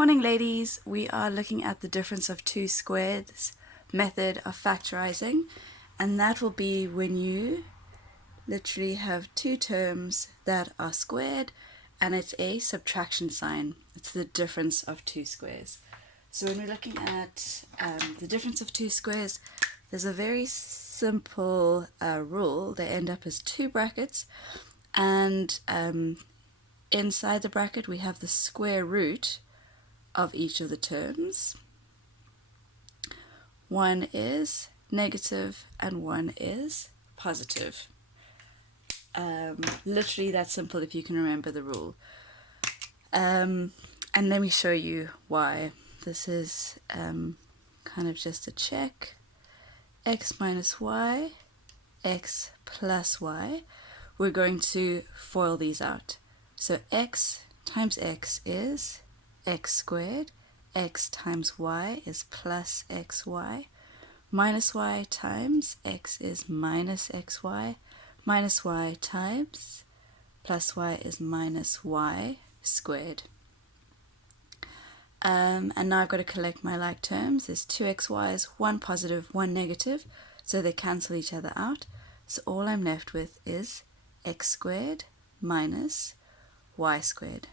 Morning ladies, we are looking at the difference of two squares method of factorizing, and that will be when you literally have two terms that are squared and it's a subtraction sign. It's the difference of two squares. So when we're looking at the difference of two squares, there's a very simple rule. They end up as two brackets, and inside the bracket we have the square root of each of the terms. One is negative and one is positive. Literally that simple if you can remember the rule. And let me show you why. This is kind of just a check. X minus y, x plus y. We're going to FOIL these out. So x times x is x squared, x times y is plus xy, minus y times x is minus xy, minus y times plus y is minus y squared. And now I've got to collect my like terms. There's two xy's, one positive, one negative, so they cancel each other out. So all I'm left with is x squared minus y squared.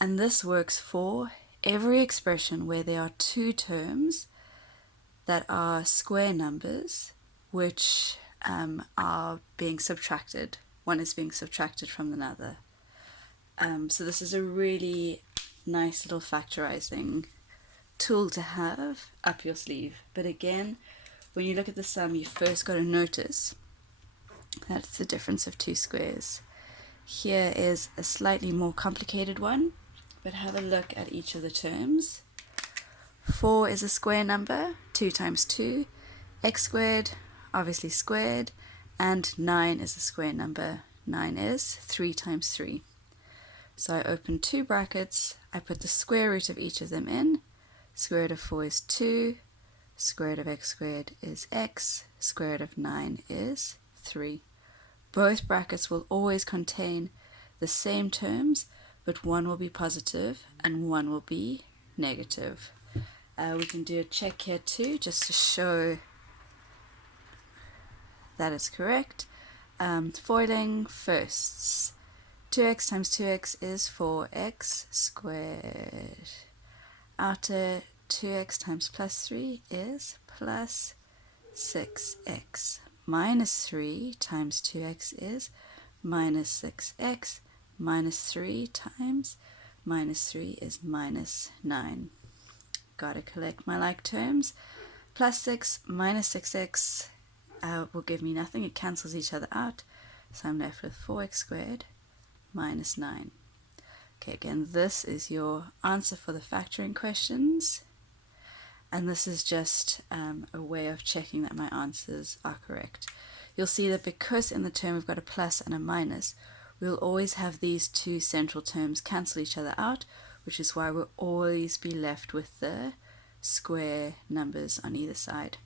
And this works for every expression where there are two terms that are square numbers which are being subtracted. One is being subtracted from another. So this is a really nice little factorizing tool to have up your sleeve. But again, when you look at the sum, you first got to notice that it's the difference of two squares. Here is a slightly more complicated one, but have a look at each of the terms. 4 is a square number, 2 times 2, x squared, obviously squared, and 9 is a square number, 9 is 3 times 3. So I open two brackets, I put the square root of each of them in. Square root of 4 is 2, square root of x squared is x, square root of 9 is 3. Both brackets will always contain the same terms, but one will be positive and one will be negative. We can do a check here too, just to show that it's correct. Foiling firsts. 2x times 2x is 4x squared. Outer 2x times plus 3 is plus 6x. Minus 3 times 2x is minus 6x. Minus 3 times minus 3 is minus 9. Got to collect my like terms. Plus 6 minus 6x will give me nothing. It cancels each other out. So I'm left with 4x squared minus 9. Okay, again, this is your answer for the factoring questions. And this is just a way of checking that my answers are correct. You'll see that because in the term we've got a plus and a minus, we'll always have these two central terms cancel each other out, which is why we'll always be left with the square numbers on either side.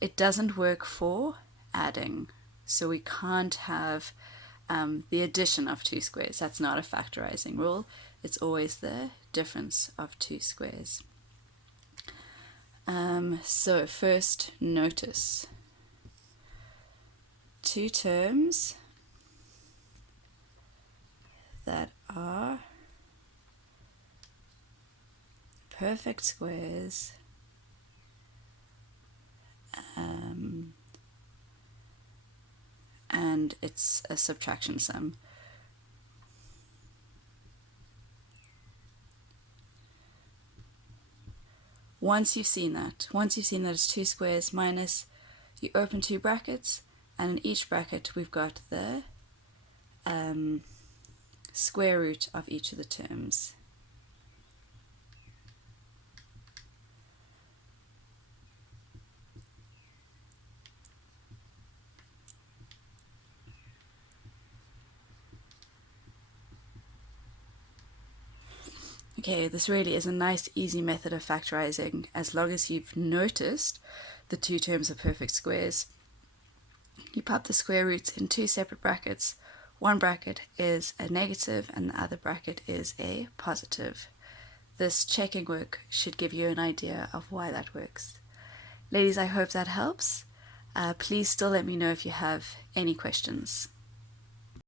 It doesn't work for adding, so we can't have the addition of two squares. That's not a factorizing rule. It's always the difference of two squares. So first, notice two terms that are perfect squares and it's a subtraction sum. Once you've seen that it's two squares minus, you open two brackets, and in each bracket we've got the square root of each of the terms. Okay, this really is a nice, easy method of factorizing as long as you've noticed the two terms are perfect squares. You pop the square roots in two separate brackets. One bracket is a negative and the other bracket is a positive. this checking work should give you an idea of why that works. Ladies, I hope that helps. Please still let me know if you have any questions.